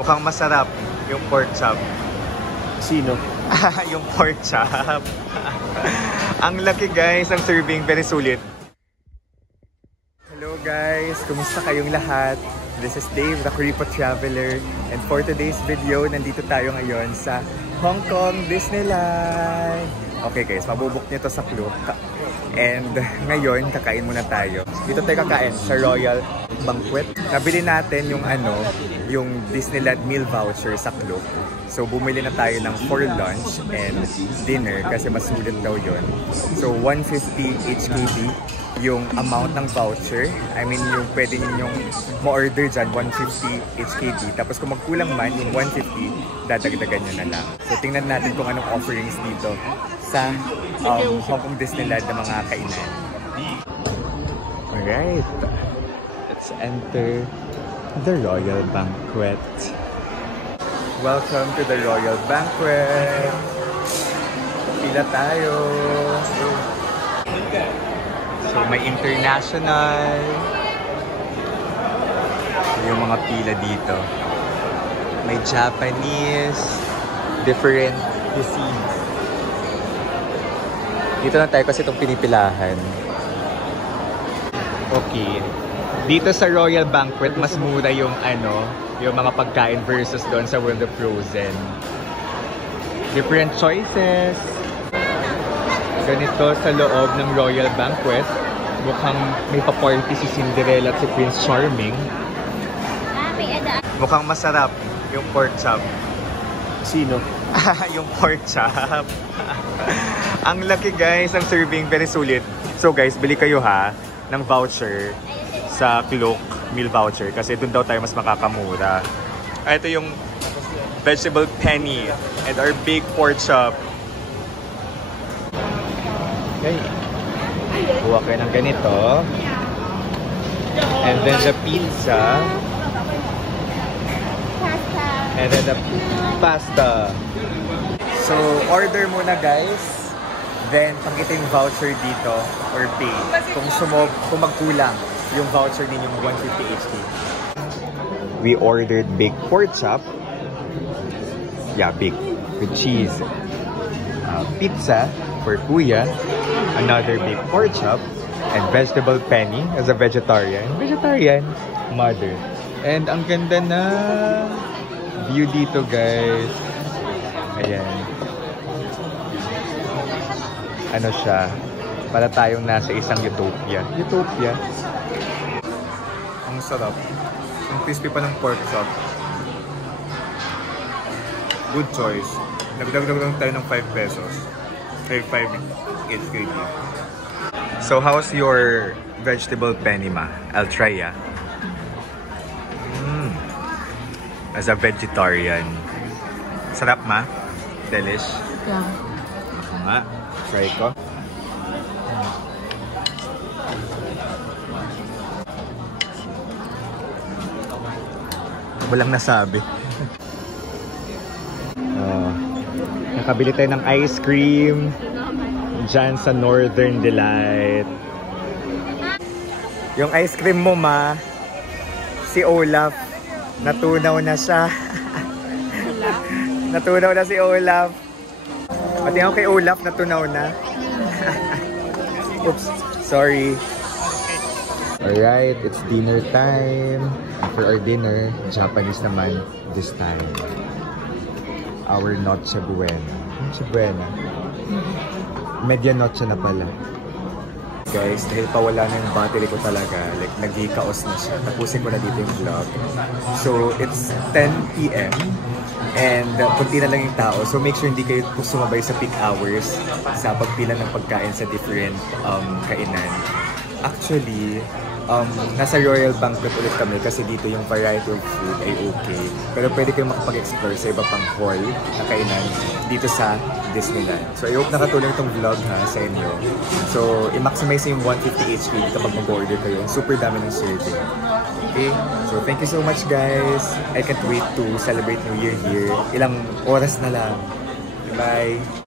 Mukhang masarap yung pork chop. Sino? Yung pork chop. Ang laki guys, ang serving, very sulit. Hello guys, kumusta kayong lahat? This is Dave, the Kuripo Traveler. And for today's video, nandito tayo ngayon sa Hong Kong Disneyland. Okay guys, mabubuk nyo to sa Klook. And ngayon, kakain muna tayo. Dito tayo kakain sa Royal Banquet. Nabili natin yung Disneyland meal voucher sa Klook. So bumili na tayo ng for lunch and dinner kasi mas sulit daw yun. So 150 HKD yung amount ng voucher. I mean yung pwede ninyong ma-order dyan, 150 HKD. Tapos kung magkulang man, yung 150, dadagdagan nyo na lang. So tingnan natin kung anong offerings dito sa Hong Kong Disneyland na mga kainan. Alright, let's enter the Royal Banquet. Welcome to the Royal Banquet. Pila tayo. So may international. Yung mga pila dito. May Japanese, different cuisines. Dito na tayo kasi itong pinipilahan. Okay. Dito sa Royal Banquet, mas mura yung yung mga pagkain versus doon sa World of Frozen. Different choices. Ganito sa loob ng Royal Banquet. Mukhang may pa-party si Cinderella at si Prince Charming. Mukhang masarap yung pork chop. Sino? Yung pork chop. Ang laki guys, ang serving, very sulit. So guys, bili kayo ha ng voucher sa Klook meal voucher kasi doon daw tayo mas makakamura. Ito yung vegetable penny and our big pork chop. Okay. Kuha kayo ng ganito. And then the pizza. And then the pasta. So, order muna guys. Then, pangita yung voucher dito or pay. Kung magkulang yung voucher ninyong 150 HD. We ordered big pork chop. Yeah, big. With cheese. Pizza for Kuya. Another big pork chop. And vegetable penny as a vegetarian. Vegetarian mother. And ang ganda na view dito guys. Ayan. Ano siya? Para tayong nasa isang utopia. Utopia. Ang sarap. Ang crispy pa ng pork chop. Good choice. Nagdagdag lang tayo ng 5 pesos. 5 HKD. So how's your vegetable penny ma? I'll try ya. As a vegetarian. Sarap ma? Delish? Yeah. Nga. Try ko. Walang nasabi. Nakabili tayo ng ice cream dyan sa Northern Delight. Yung ice cream mo ma, si Olaf, natunaw na siya. Natunaw na si Olaf. Pati ako kay Olaf, natunaw na. Oops, sorry. Alright, it's dinner time. For our dinner, Japanese naman this time. Our Noche Buena. Noche Buena. Medianoche na pala. Guys, dahil pawala na yung battery ko talaga, like nag-i-kaos na siya. Tapusin ko na dito yung vlog. So, it's 10 PM. And kunti na lang yung tao. So make sure hindi kayo sumabay sa peak hours sa pagpila ng pagkain sa different kainan. Actually, nasa Royal Banquet ulit kami kasi dito yung variety of food ay okay. Pero pwede kayong makapag-explore sa iba pang hall na kainan dito sa Disneyland. So I hope nakatulong itong vlog ha sa inyo. So i-maximize yung 150 HKD kapag mag-order kayo. Super dami ng serving. Okay? So thank you so much guys. I can't wait to celebrate New Year here. Ilang oras na lang. Bye!